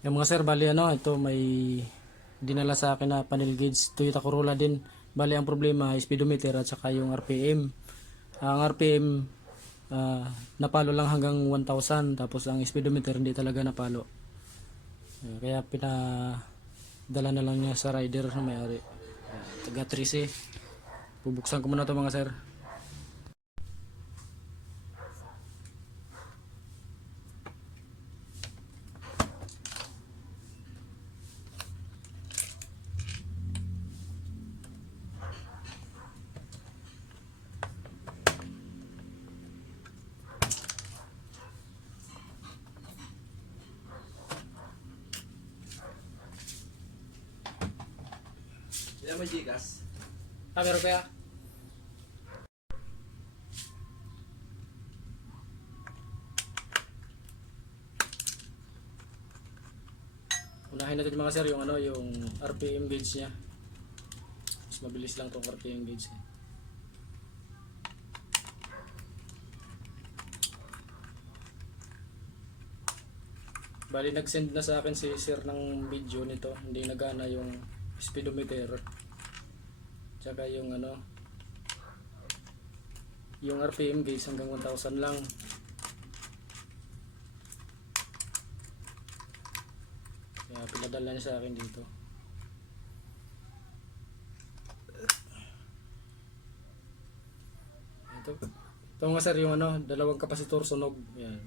Yung mga sir, bali ano, ito may dinala sa akin na panel gauge, Toyota Corolla din. Bali ang problema, speedometer at saka yung RPM. Ang RPM napalo lang hanggang 1,000, tapos ang speedometer hindi talaga napalo. Kaya pinadala na lang niya sa rider na may-ari. Taga 13. Bubuksan ko muna to mga sir. Yan mo Gcash. Meron kaya? Unahin natin mga sir yung ano, yung RPM gauge niya. Mas mabilis lang tong RPM gauge. Bali nag-send na sa akin si sir ng video nito, hindi nagana yung speedometer. Tsaka yung ano, yung RPM gauge hanggang 1,000 lang. Kaya pinadala niya sa akin dito. Ito nga sir yung ano, dalawang kapasitor sunog. Yan.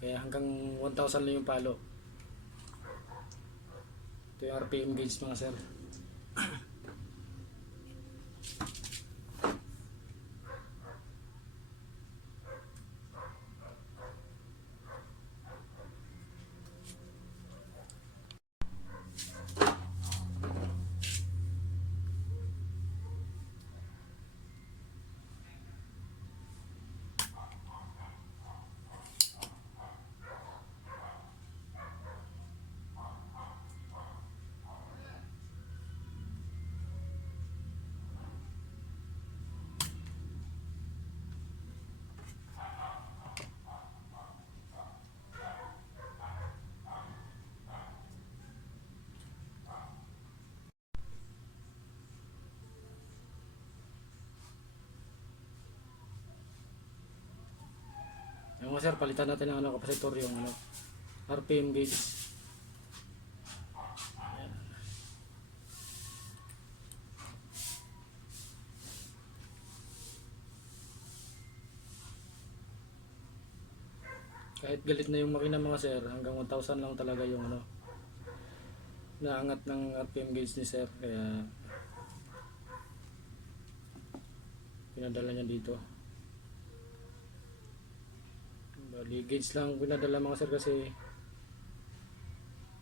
Kaya hanggang 1,000 lang yung palo. Ito yung RPM gauge mga sir. Yung mga sir, palitan natin ng ano, kapasitor yung ano, RPM gauge. Ayan. Kahit galit na yung makina mga sir, hanggang 1,000 lang talaga yung ano, naangat ng RPM gauge ni sir. Kaya pinadala niya dito. Bali gauge lang pinadala mga sir kasi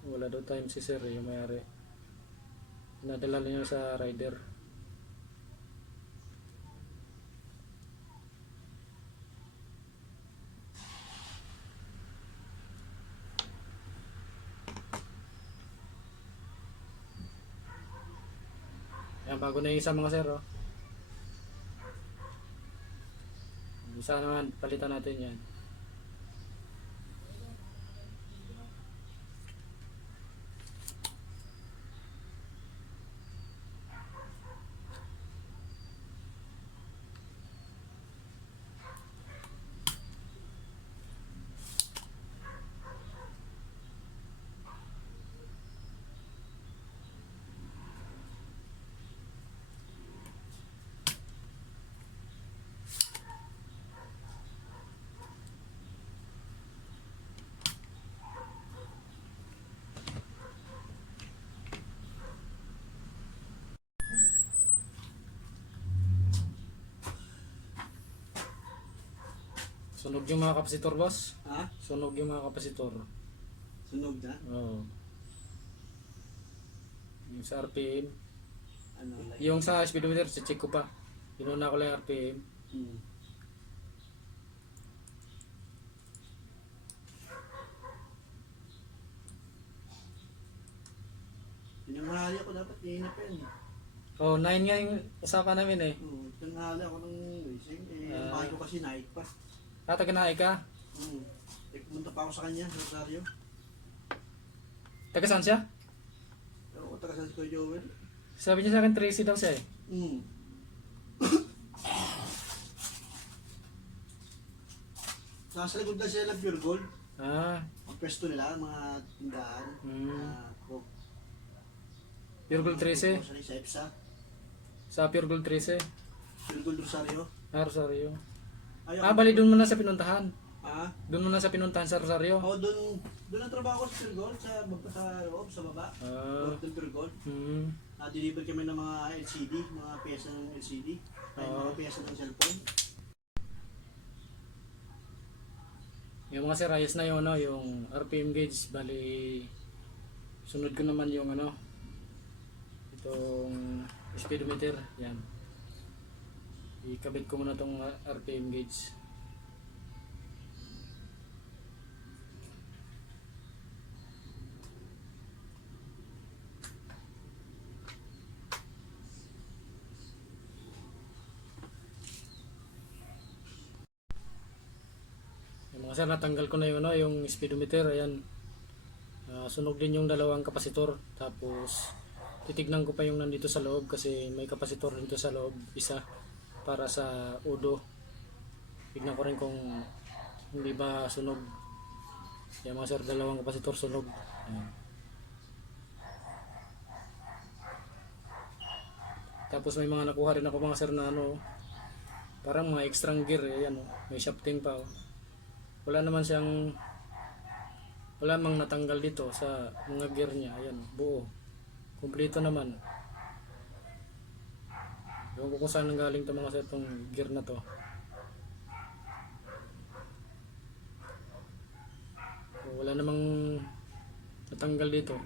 wala daw time si sir yung mayari. Pinadala niya sa rider. Ayan, bago na yung isa mga sir, oh. Isa naman, palitan natin yan. Sunog yung mga kapasitor, boss. Ha? Sunog yung mga kapasitor. Sunog na? Oo. Yung sa RPM. Ano? Like, Yung sa speedometer, check ko pa. Pinuna ko lang yung RPM. hmm. Tinanghali ako dapat kanina pa yun. Oh, 9 nga yung usapan namin eh. Tinanghali ako ng racing. Ang bahay ko kasi night pa. Tataganahay ka? Hmm. Pumunta pa ako sa kanya, sa Rosario. Taga saan siya? Ewan ko taga saan si Kuya Joel. Sabi niya sa akin, Tracy daw siya eh. Hmm. Nasa likod lang sila ng Pure Gold. Ah, Ang pwesto nila, mga tindahan. Coke. Pure Gold 13. Grocery sa EPSA. Sa Pure Gold 13. Pure Gold Rosario. Ah, Rosario. Ayaw Ah, bali doon mo na sa pinuntahan. Ah? Doon mo na sa pinuntahan sa Rosario. Oo, doon ang trabaho ko sa Pure Gold, sa loob, sa baba. Ah. Doon Pure Gold. Hmm. Na-deliver kami ng mga LCD, mga pyesa ng LCD. Ay, mga pyesa ng cellphone. Yung mga sir, ayos na yung, ano, yung RPM gauge. Bali, sunod ko naman yung ano, itong speedometer. Yan. Ikabit ko muna itong RPM gauge. Yung mga sir, natanggal ko na yung, ano, yung speedometer. Ayan. Sunog din yung dalawang kapasitor. Tapos, titignan ko pa yung nandito sa loob kasi may kapasitor dito sa loob. Isa para sa udo. Tignan ko rin kung hindi ba sunog. Yan mga sir, dalawang kapasitor sunog. Ayan. Tapos may mga nakuha rin ako mga sir na ano, parang mga extra gear eh, yan, oh. May shafting pa, oh. Wala naman siyang, wala mang natanggal dito sa mga gear niya. Ayan, buo, kumpleto naman. Ewan ko kung saan nanggaling ito mga sir, itong gear na to. Wala namang natanggal dito.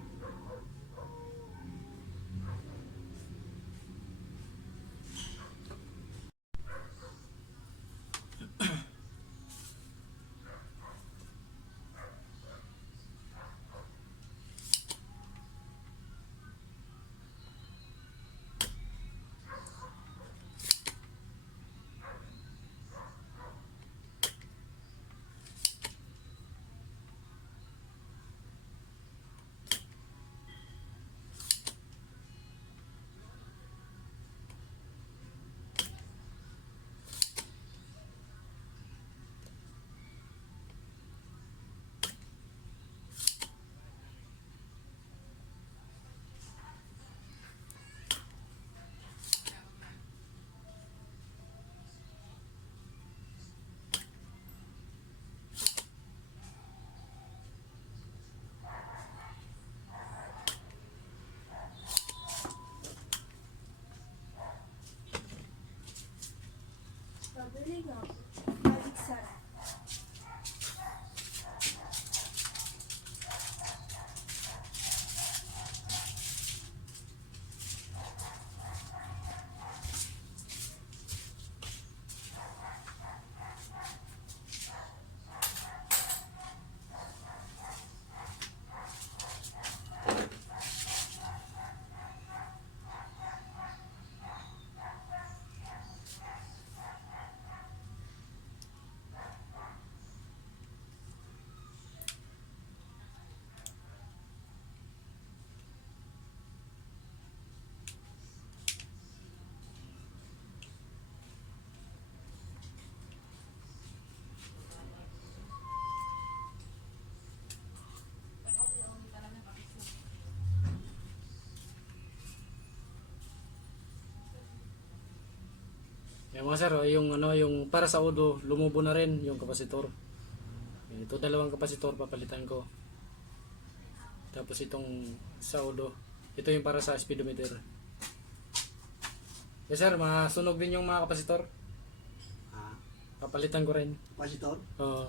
Pabili nga. Baliksan. Yan mga sir, oh, yung ano, yung para sa udo, lumubo na rin yung kapasitor. Ito dalawang kapasitor papalitan ko. Tapos itong sa udo, ito yung para sa speedometer. Yes sir, masunog din yung mga kapasitor. Ah, Papalitan ko rin. kapasitor. Oo.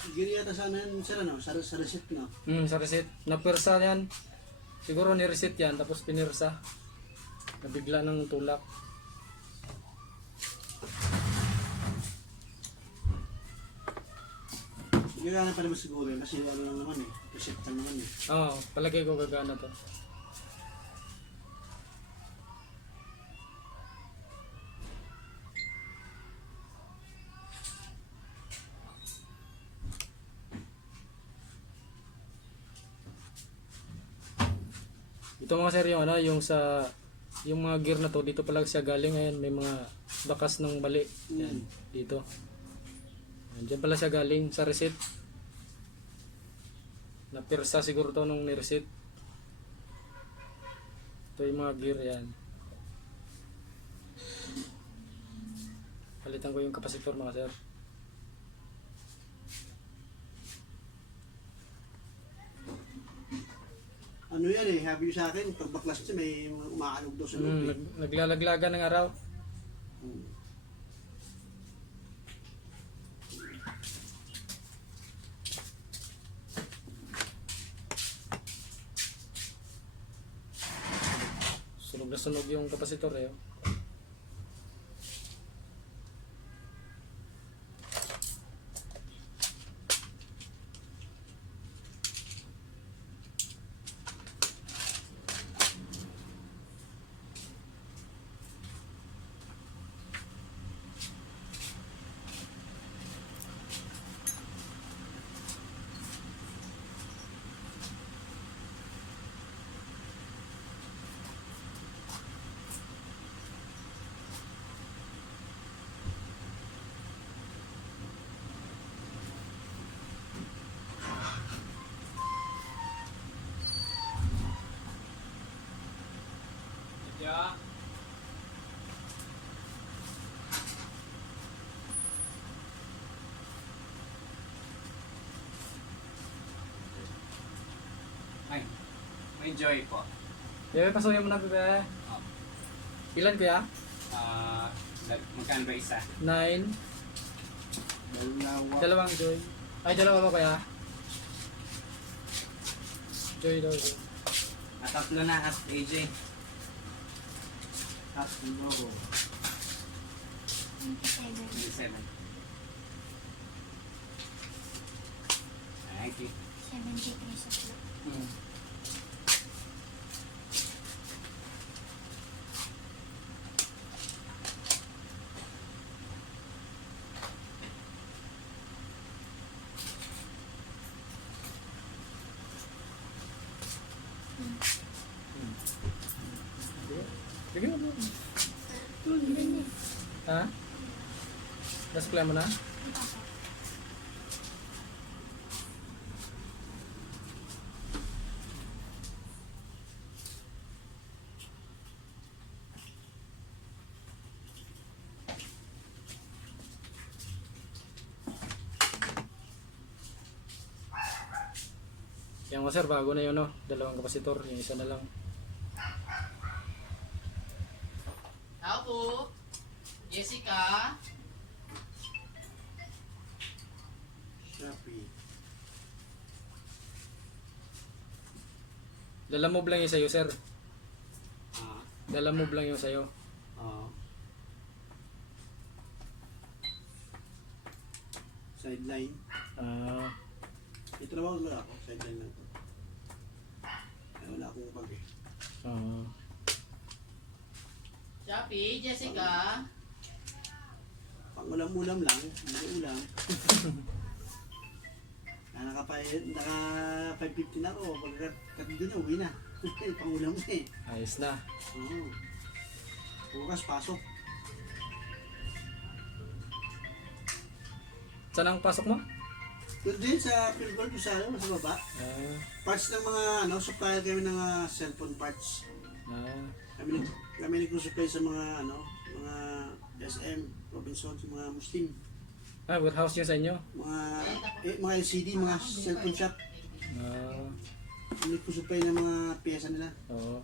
Giri yata sana yun, sir, ano? Sa receipt, no? Sa reset. Napirsa yan. Siguro ni-reset yan, tapos pinirsa. Nabigla ng tulak. Gagana pa naman siguro yun, kasi ano lang naman eh. Receipt lang naman eh. Oo, palagay ko gagana to. Ito mga sir yung ano, yung mga gear na to, dito pala siya galing. Ayan, may mga bakas ng bali. Yan, dito. Ayan, dyan pala siya galing sa reset. Napirsa siguro to nung ni-reset. Ito yung mga gear yan. Palitan ko yung kapasitor mga sir. Ano yan eh, habi sa akin, pag baklas siya may umaalog daw sa loob eh. Naglalaglagan ng araw. Hmm. Sunog na sunog yung kapasitor eh. Yeah. Ay, may joy po. Bebe, pasuhin mo na bebe. Oh. Ilan kuya? Magkano ba isa? 9. Dalawang joy. Ay, dalawa ba kuya? Joy daw. Joy. Tatlo na at AJ. Tatlo. 27. Thank you. 73 sa floor. Sige mo. Ha? Nasupply mo na? Yan mo sir, bago na yun no? Dalawang kapasitor, yung isa na lang. Tao po. Jessica. Shopee. Lalamove lang yung sa'yo sir. Ah. Lalamove lang yung sa'yo. Oo. Sideline. Ah, Ito naman wala ako. Sideline lang to. Ay, wala akong pag eh. Shopee, Jessica. Pang ulam-ulam lang. Hindi ulam. naka 550 na ako. Pagkat doon na, uwi na. Pang ulam na eh. ayos na. Oo. Bukas, pasok. Saan ang pasok mo? Doon din sa Pilgol, sa baba. Ah, Parts ng mga, supplier kami ng cellphone parts. ah, Kami nag-supply sa mga, mga SM, Robinson, mga Muslim. warehouse yun sa inyo? Mga LCD, mga cellphone shop. Ah, Kami nag-supply ng mga pyesa nila. oo.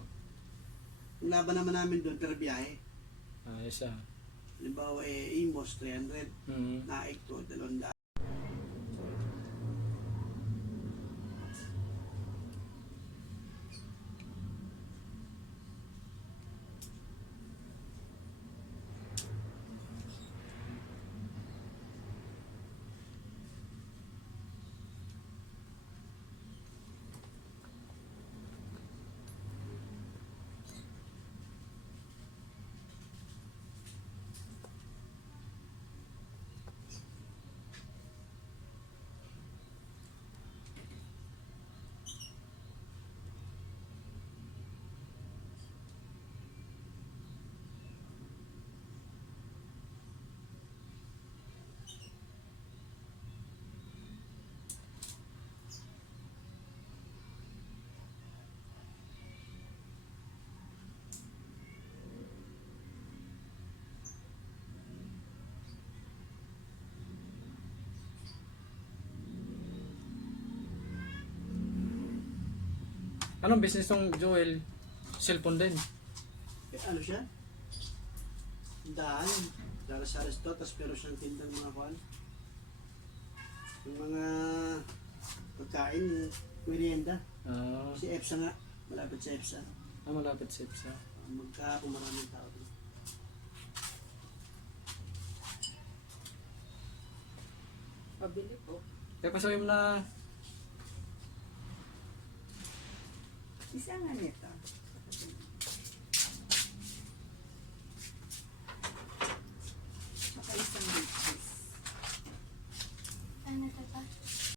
Yung laban naman namin doon, per biyahe. Ayos ah. Halimbawa, Imos, 300. Mm. Naik ko, 200. Anong business tong Joel? Cellphone din. Ano siya? Tindahan. Daras-daras to, tapos pero siyang tindang mga kuhan. Yung mga pagkain, yung merienda. Si EPSA nga, malapit sa EPSA. Malapit sa EPSA. Magkahapon maraming tao. Pabili po. Kaya pasabi mo na, Isa nga nito.